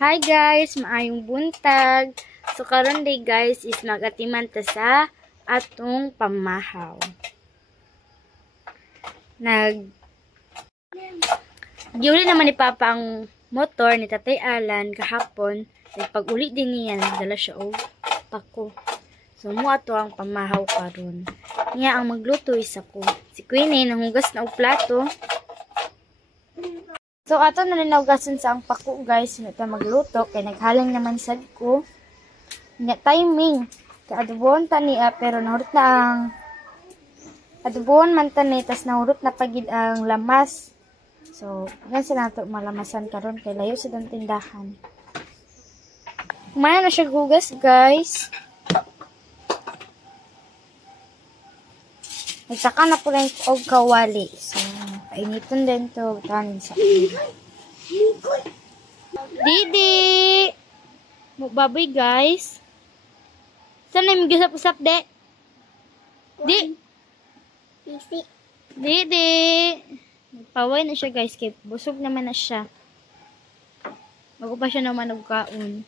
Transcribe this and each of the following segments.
Hi guys, maayong buntag. So karon day guys is magatiman ta sa atong pamahaw. Giuli naman ni Papa ang motor ni Tatay Alan kahapon. Pag-uli din niya, nagdala siya og pako. So mo ato ang pamahaw karon. Niya ang magluto is ako. Si Queenie nanghugas na og plato. So, ato na rin naugasan sa ang pako, guys. Hindi tayo magluto. Kaya naghalang naman sad ko. Hindi timing. Kaya adubuan ta niya. Pero nahurot na ang adubuan man ta niya. Tapos nahurot na pagid ang lamas. So, yan sila nato malamasan karon kaya layo sa dang tindahan. Kumaya na siya gugas, guys. Nagsaka na po rin og kawali. So, painiton din to. Tanin sa Didi! Baboy, guys. Saan na yung gisap-usap, de? Di? Didi! Paway na siya, guys. Kaya busog naman na siya. Bago pa siya naman nagkaon.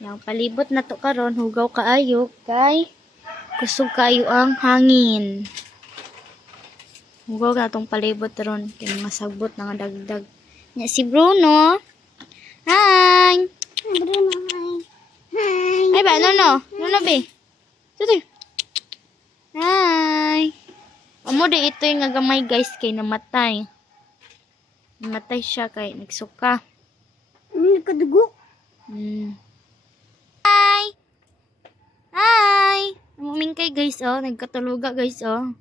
Yung palibot na to karon, hugaw kaayo, kay kusog kaayo ang hangin. Hugaw na itong palibot ron. Kaya mga sagbot na nga dagdag. Nya si Bruno. Hi! Bruno, hi. Ay ba, no? Ano be? Tutoy. Hi! Amo de ito yung nagamay guys kay namatay. Namatay siya kay nagsuka. Nagkadugo. Hi! Hi! Mingkay guys oh, nagkatuluga guys oh.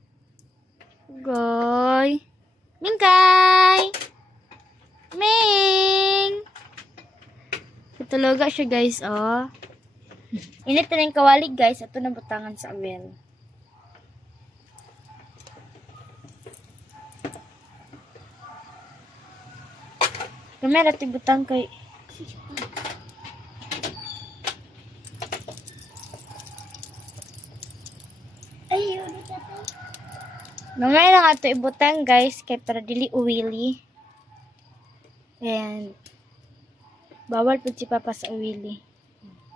Goy. Mingkay! Ming! Katuluga siya guys oh. Init na yung kawalig guys, ito na butangan sa well. Kamera tibutang kay Ay, ulit ito. Gamay lang ato ibutang guys kay para dili uwili. And bawal po si Papa sa uwili.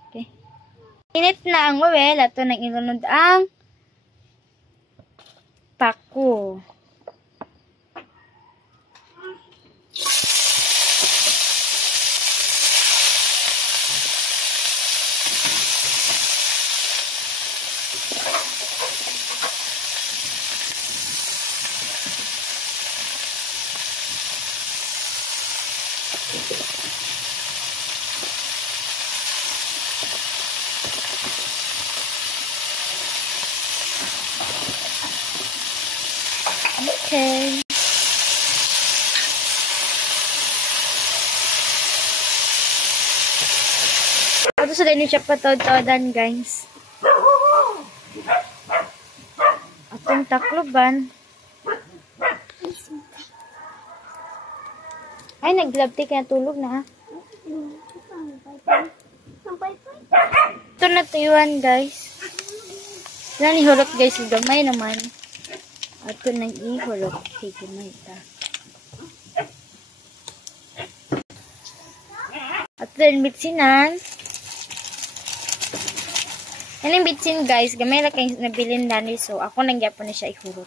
Okay. Init na ang well, ato nang ilunod ang pako. Okay. Ato sa din siya patawad-tawadan guys. Atong takloban. Ay, naglabti kaya tulog na. Ito na tuyuan guys. Yan ihulog guys, gamay naman. Ato nang ihulog kay gamay ta. Ato din bitsinan. Yan yung bitsin guys, gamay lang kayo nabilin dani so ako nang gyapon na siya ihulog.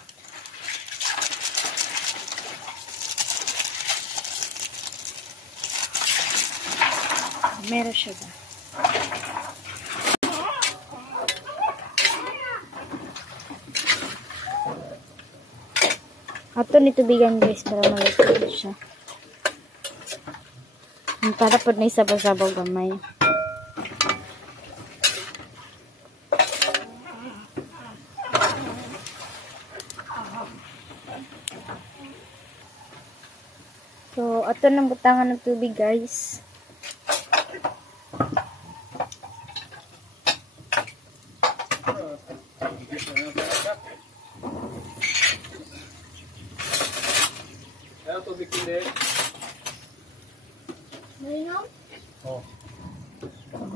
Meron siya ba? Ato ni tubigan guys para maluto siya. Para po na isabaw-sabaw gamay. So, ato nang butangan ng tubig guys.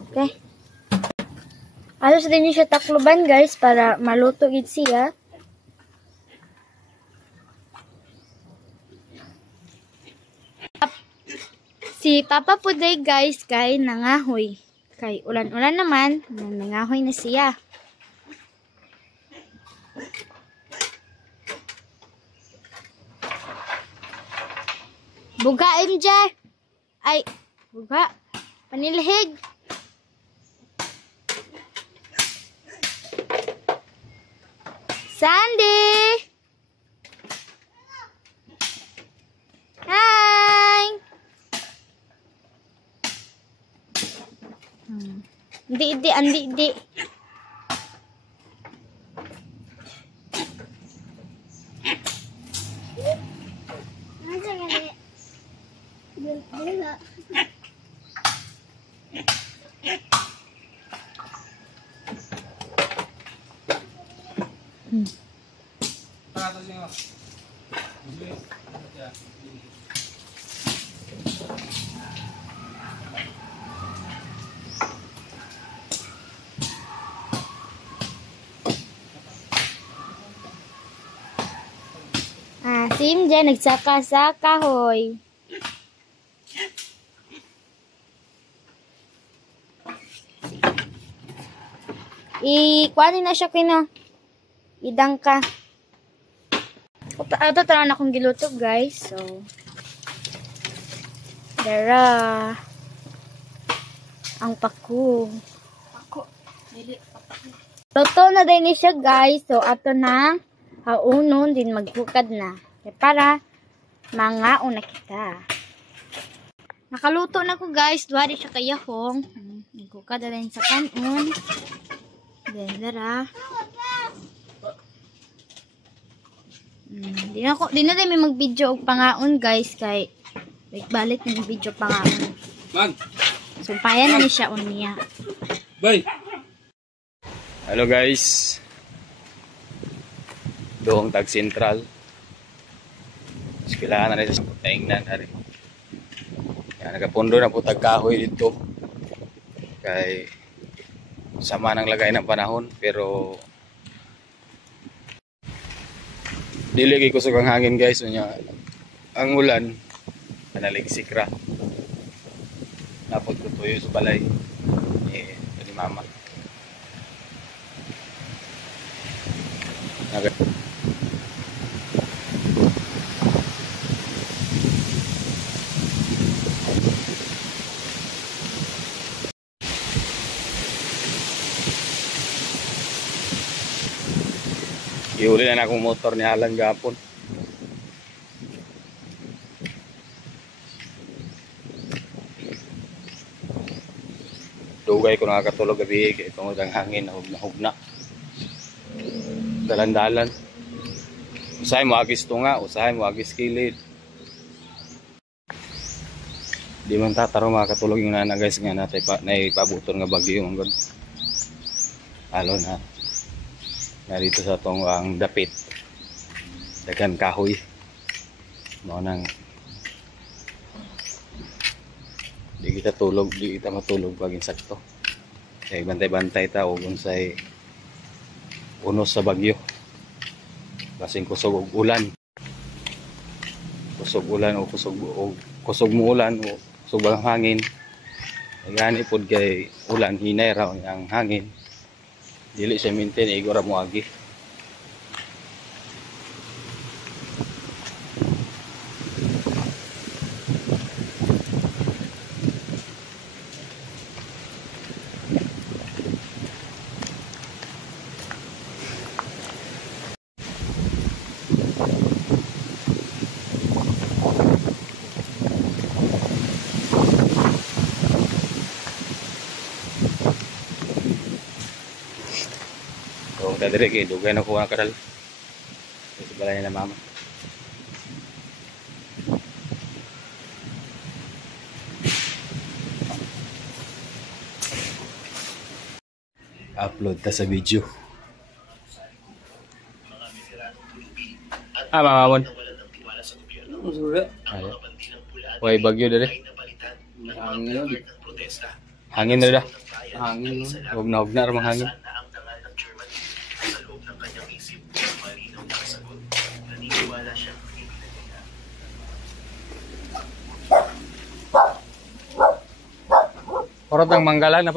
Okay. Alos din siya takloban guys para maluto gid siya. Si Si Papa Puday guys, kay nangahoy. Kay ulan-ulan naman, nangahoy na siya. Buga MJ. Ay, buga. Panilhig. Sandy. Hi. Hindi, andi. Nasa gali. Dila. Si MJ nagsaka sa kahoy. Kuhanin na siya kino. Idang ka. Ito tanan akong giluto guys. So, dara. Ang paku. Luto na din siya guys. So, ato na haunon din magbukad na. Para mangaon na kita. Nakaluto na ko guys. Duwari siya kayahong. Nagbukad na rin sa kanon. Then, dara. Di na din may mag-video og pangaon guys. Kay, balik ng video pangaon. Sumpayan na ni siya unya. Bye! Hello guys. Doong tag Central. Kailangan na rin sa putaingnan na rin. Yan, nagapundo na po tagkahoy dito. Kay sama ng lagay ng panahon. Pero diligay ko sa kang hangin guys. Ang ulan naligsik ra. Napot ko tuyo sa balay. Ni mama. Iuli na akong motor ni Alan gapon. Dugay ko nakakatulog gabi kay tungod ang hangin hugna. Dalan-dalan. Usahay mo agis tunga, usahay mo agis kilid. Di man tataro makakatulog yung nana guys nga natay pa naipabuton nga bagyo yung god. Alo na. Narito sa tong ang dapit. Dagan kahoy. Mao nang di kita tulog, di kita matulog pag insakto. Kay bantay-bantay ta og unsay unos sa bagyo. Basing kusog og ulan. Kusog ulan o kusog mo ulan o kusog ang hangin. Gani pod kay ulan hinay ra ang hangin. Dili siya maintain igora mo agi. Dadiri kay dugay na ko ang kadal. Sa balay na mama. Upload ta sa video. Mamamon. Way bagyo dere. Hangin na. Hangin. Huwag na ramang hangin. Kurot ng manggalang na pa